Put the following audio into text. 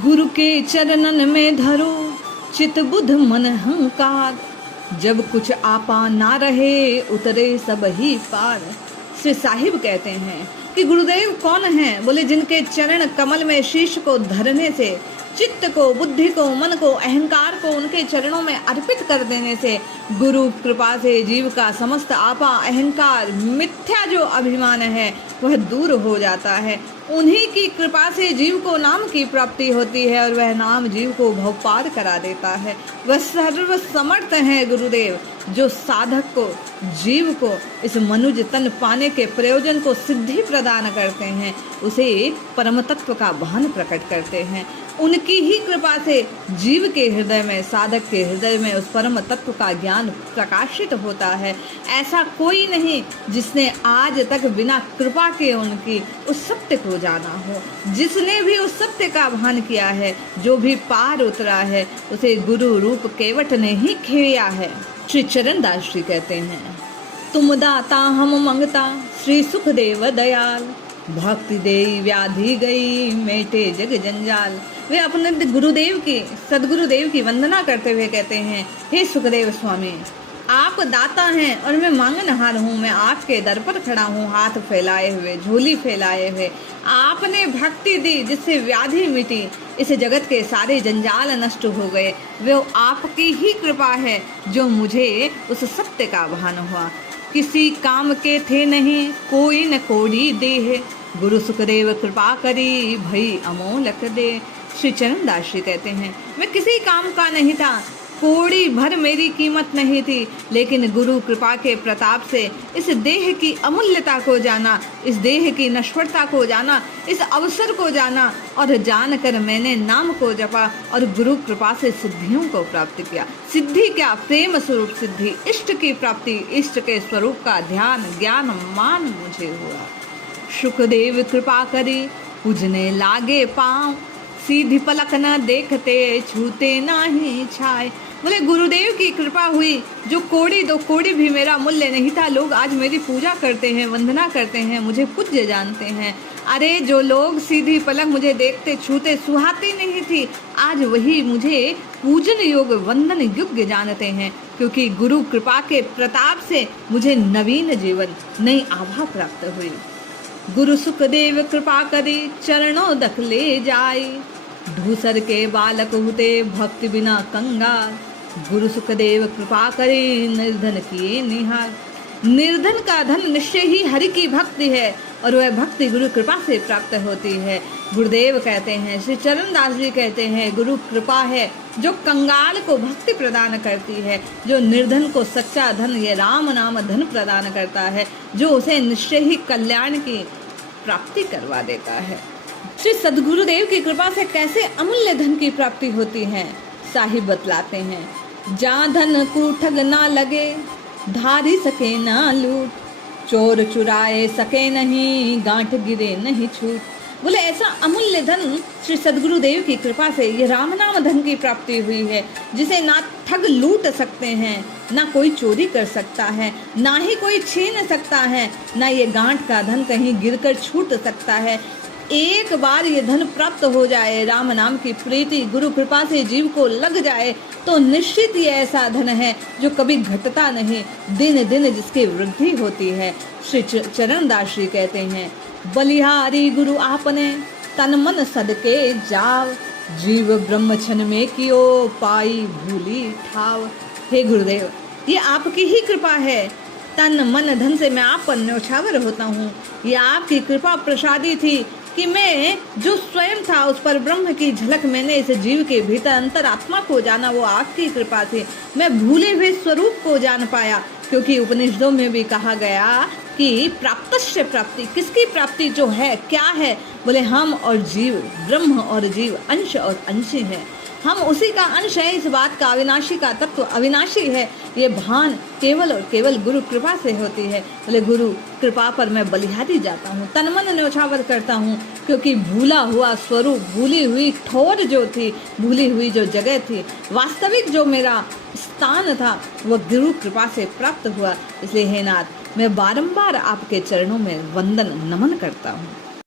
गुरु के चरणन में धरो चित बुध मन हंकार, जब कुछ आपा ना रहे उतरे सब ही पार। श्री साहिब कहते हैं कि गुरुदेव कौन हैं? बोले जिनके चरण कमल में शीश को धरने से, चित्त को, बुद्धि को, मन को, अहंकार को उनके चरणों में अर्पित कर देने से गुरु कृपा से जीव का समस्त आपा, अहंकार, मिथ्या जो अभिमान है वह दूर हो जाता है। उन्हीं की कृपा से जीव को नाम की प्राप्ति होती है और वह नाम जीव को भव पार करा देता है। वह सर्व समर्थ है गुरुदेव, जो साधक को, जीव को इस मनुज तन पाने के प्रयोजन को सिद्धि प्रदान करते हैं, उसे एक परम तत्व का भान प्रकट करते हैं। उनकी ही कृपा से जीव के हृदय में, साधक के हृदय में उस परम तत्व का ज्ञान प्रकाशित होता है। ऐसा कोई नहीं जिसने आज तक बिना कृपा के उनकी उस सत्य को जाना हो। जिसने भी उस सत्य का भान किया है, जो भी पार उतरा है, उसे गुरु रूप केवट ने ही खेया है। श्री चरणदास जी कहते हैं, तुम दाता हम मंगता श्री सुखदेव दयाल, भक्ति देई व्याधि गई मेटे जग जंजाल। वे अपने गुरुदेव की, सदगुरुदेव की वंदना करते हुए कहते हैं, हे सुखदेव स्वामी, आप दाता हैं और मैं मांगनहार हूँ। मैं आपके दर पर खड़ा हूँ, हाथ फैलाए हुए, झोली फैलाए हुए। आपने भक्ति दी जिससे व्याधि मिटी, इस जगत के सारे जंजाल नष्ट हो गए। वो आपकी ही कृपा है जो मुझे उस सत्य का भान हुआ। किसी काम के थे नहीं कोई न कोड़ी देह, गुरु सुखदेव कृपा करी भई अमोलक दे। श्री चरणदास जी कहते हैं, मैं किसी काम का नहीं था, कोड़ी भर मेरी कीमत नहीं थी, लेकिन गुरु कृपा के प्रताप से इस देह की अमूल्यता को जाना, इस देह की नश्वरता को जाना, इस अवसर को जाना और जानकर मैंने नाम को जपा और गुरु कृपा से सिद्धियों को प्राप्त किया। सिद्धि क्या? प्रेम स्वरूप सिद्धि, इष्ट की प्राप्ति, इष्ट के स्वरूप का ध्यान, ज्ञान, मान मुझे हुआ। सुखदेव कृपा करी पूजने लागे पाँव, सीधी पलक न देखते छूते नाही छाए। बोले गुरुदेव की कृपा हुई, जो कोड़ी दो कोड़ी भी मेरा मूल्य नहीं था, लोग आज मेरी पूजा करते हैं, वंदना करते हैं, मुझे पूज्य जानते हैं। अरे जो लोग सीधी पलक मुझे देखते, छूते, सुहाती नहीं थी, आज वही मुझे पूजन योग, वंदन योग्य जानते हैं, क्योंकि गुरु कृपा के प्रताप से मुझे नवीन जीवन, नई आभा प्राप्त हुई। गुरु सुखदेव कृपा करी चरणों दख ले जाए, धूसर के बालक हुते भक्ति बिना कंगाल। गुरु सुखदेव कृपा करे निर्धन किए निहाल। निर्धन का धन निश्चय ही हरि की भक्ति है और वह भक्ति गुरु कृपा से प्राप्त होती है। गुरुदेव कहते हैं, श्री चरणदास जी कहते हैं, गुरु कृपा है जो कंगाल को भक्ति प्रदान करती है, जो निर्धन को सच्चा धन, ये राम नाम धन प्रदान करता है, जो उसे निश्चय ही कल्याण की प्राप्ति करवा देता है। श्री सदगुरुदेव की कृपा से कैसे अमूल्य धन की प्राप्ति होती है, साहिब बतलाते हैं, जहाँ धन को ठग ना लगे, धारी सके ना लूट, चोर चुराए सके नहीं, गांठ गिरे नहीं छूट। बोले ऐसा अमूल्य धन श्री सदगुरुदेव की कृपा से, ये राम नाम धन की प्राप्ति हुई है, जिसे ना ठग लूट सकते हैं, ना कोई चोरी कर सकता है, ना ही कोई छीन सकता है, ना ये गांठ का धन कहीं गिरकर छूट सकता है। एक बार ये धन प्राप्त हो जाए, राम नाम की प्रीति गुरु कृपा से जीव को लग जाए, तो निश्चित ये ऐसा धन है जो कभी घटता नहीं, दिन दिन जिसकी वृद्धि होती है। श्री चरणदास जी कहते हैं, बलिहारी गुरु आपने तन मन सदके जाव, जीव ब्रह्म छन में कियो पाई भूली ठाव। हे गुरुदेव, ये आपकी ही कृपा है, तन मन धन से मैं आप पर न्यौछावर होता हूँ। ये आपकी कृपा प्रसादी थी कि मैं जो स्वयं था उस पर ब्रह्म की झलक मैंने इस जीव के भीतर अंतरात्मा को जाना, वो आपकी कृपा थी। मैं भूले हुए स्वरूप को जान पाया, क्योंकि उपनिषदों में भी कहा गया कि प्राप्तस्य प्राप्ति, किसकी प्राप्ति जो है, क्या है? बोले हम और जीव, ब्रह्म और जीव अंश और अंशी है, हम उसी का अंश है। इस बात का अविनाशी का तत्व अविनाशी है, ये भान केवल और केवल गुरु कृपा से होती है। बोले गुरु कृपा पर मैं बलिहारी जाता हूँ, तन मन न्यौछावर करता हूँ, क्योंकि भूला हुआ स्वरूप, भूली हुई ठोर जो थी, भूली हुई जो जगह थी, वास्तविक जो मेरा स्थान था, वह गुरु कृपा से प्राप्त हुआ। इसलिए हे नाथ, मैं बारंबार आपके चरणों में वंदन नमन करता हूँ।